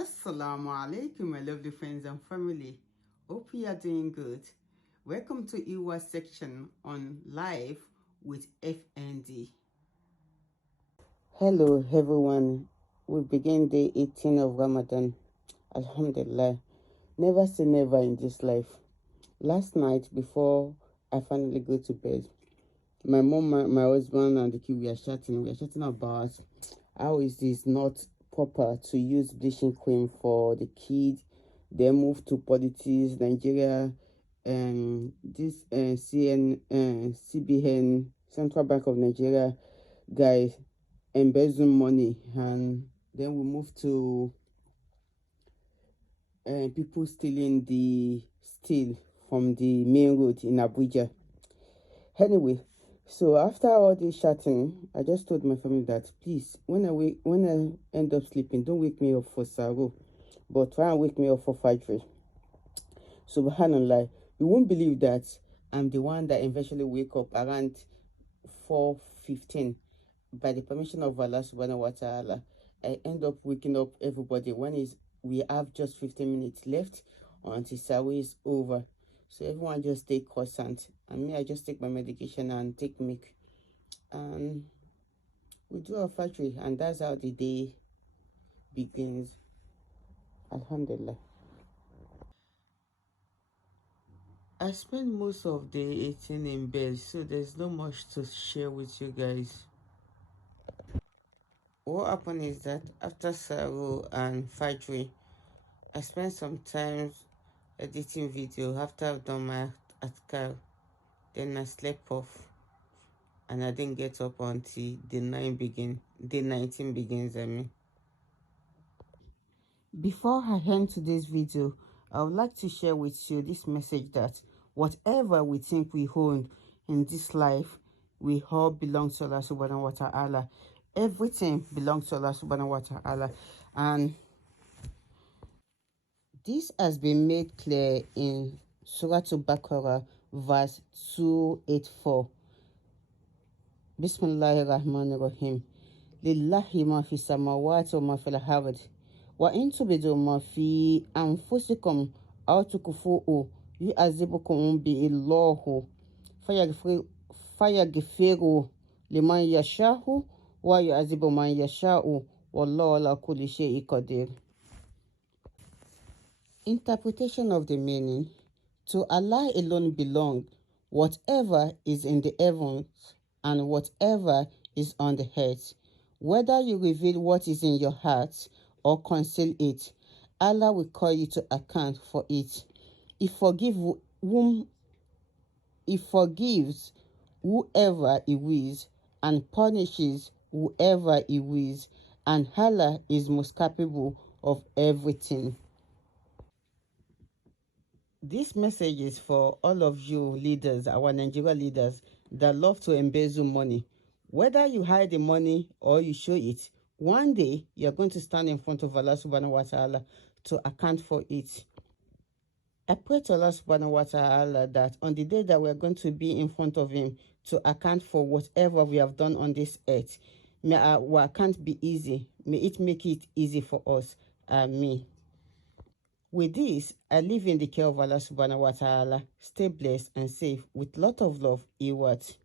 Assalamu alaikum, my lovely friends and family. Hope you are doing good. Welcome to IWHAT section on Live with FND. Hello, everyone. We begin day 18 of Ramadan. Alhamdulillah. Never say never in this life. Last night, before I finally go to bed, my mom, my husband, and the kid, we are chatting. We are chatting about how is this not proper to use bleaching cream for the kid. They move to politics, Nigeria, this CBN, Central Bank of Nigeria, guys, embezzle money, and then we move to people stealing the steel from the main road in Abuja. Anyway, so after all this chatting, I just told my family that please, when I end up sleeping, don't wake me up for Sago, but try and wake me up for Fajr. Subhanallah, you won't believe that I'm the one that eventually wake up around 4:15 by the permission of Allah subhanahu wa ta'ala. I end up waking up everybody when we have just 15 minutes left until Sawi is over. So everyone just take croissant, and me, I just take my medication and take milk, and we do our factory, and that's how the day begins. Alhamdulillah. I spent most of day 18 in bed, so there's not much to share with you guys. What happened is that after Saru and Fajri, I spent some time editing video after I've done my atkar. Then I slept off, and I didn't get up until day 19 begins, I mean. Before I end today's video, I would like to share with you this message that whatever we think we own in this life, we all belong to Allah subhanahu wa ta'ala. Everything belongs to Allah subhanahu wa ta'ala. And this has been made clear in Surah Al-Baqarah, verse 284. Bismillahir Rahmanir Rahim. Lillahi ma fi samawati wa ma fil ard. Wa in tubidu ma fi anfusikum aw tukfuhu yu'azibukum bi illahu fayaghfiru liman yasha'u wa yu'azibu man yasha'u wallahu ala kulli shay'in qadir. Interpretation of the meaning: to Allah alone belong whatever is in the heavens and whatever is on the earth. Whether you reveal what is in your heart or conceal it, Allah will call you to account for it. He forgives whoever He wills and punishes whoever He wills, and Allah is most capable of everything. This message is for all of you leaders, our Nigeria leaders, that love to embezzle money. Whether you hide the money or you show it, one day you're going to stand in front of Allah subhanahu wa ta'ala to account for it. I pray to Allah subhanahu wa ta'ala that on the day that we are going to be in front of Him to account for whatever we have done on this earth, may our account be easy. May it make it easy for us. Ameen. With this, I live in the care of Allah subhanahu wa ta'ala. Stay blessed and safe with lot of love. IWHAT.